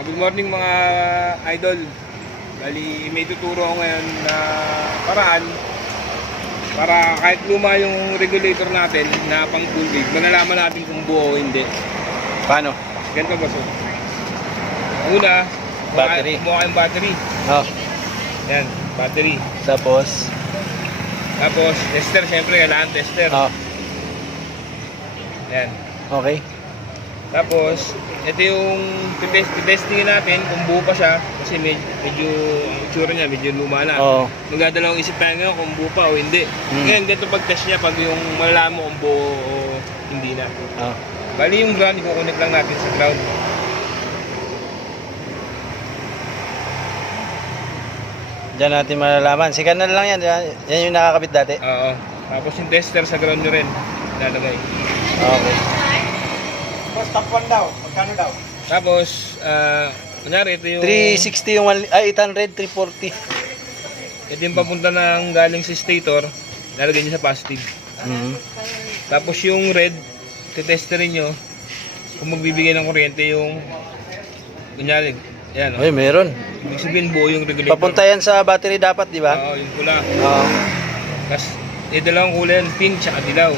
Good morning mga idol. Bali, may tuturo ako ngayon na paraan para kahit luma yung regulator natin na pang full wave, malalaman natin kung buo o hindi. Paano? Ganito ba so? Una, Battery. Kumuha yung battery. Oh, Yan, battery. tapos, Tapos, tester, syempre kailangan tester. oh, Yan. okay. Tapos, ito yung testingin natin kung buo pa siya kasi medyo ang itsura niya, medyo luma na. Oo. Magdadalawang isip tayo ngayon kung buo pa o hindi. Ngayon, dito pag-test niya pag yung malalaman mo kung buo o hindi na. Oh. Bali yung ground, i-connect lang natin sa ground. Diyan natin malalaman. Si kanal lang yan. Yan yung nakakabit dati. Oo. Tapos yung tester sa ground nyo rin. Lalagay. Okay. Stop 1 daw. Magkano daw? Tapos, kunyari ito yung 360 yung 800, 340. ito yung papunta ng galing sa stator. Lalagay nyo sa positive. Mhm. Tapos yung red, titesterin nyo kung magbibigay ng kuryente yung kunyari, yan o. Uy, meron. Ibig sabihin buo yung regulator. Papunta yan sa battery dapat, di ba? Oo, yung pula. Oo. Tapos, ito lang ang kulay yung pink tsaka dilaw.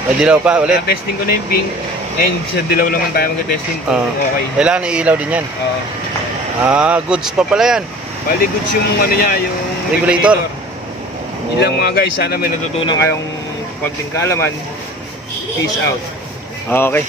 O, dilaw pa ulit. Testing ko na yung pink. Ngayon, sa dilaw naman tayo mag-testing kung Oo. okay. Kailangan ilaw din yan. Oo. Goods pa pala yan. Bali goods yung ano niya, yung Regulator. Yun lang mga guys, sana may natutunan kayong konting kaalaman. Peace out. Okay.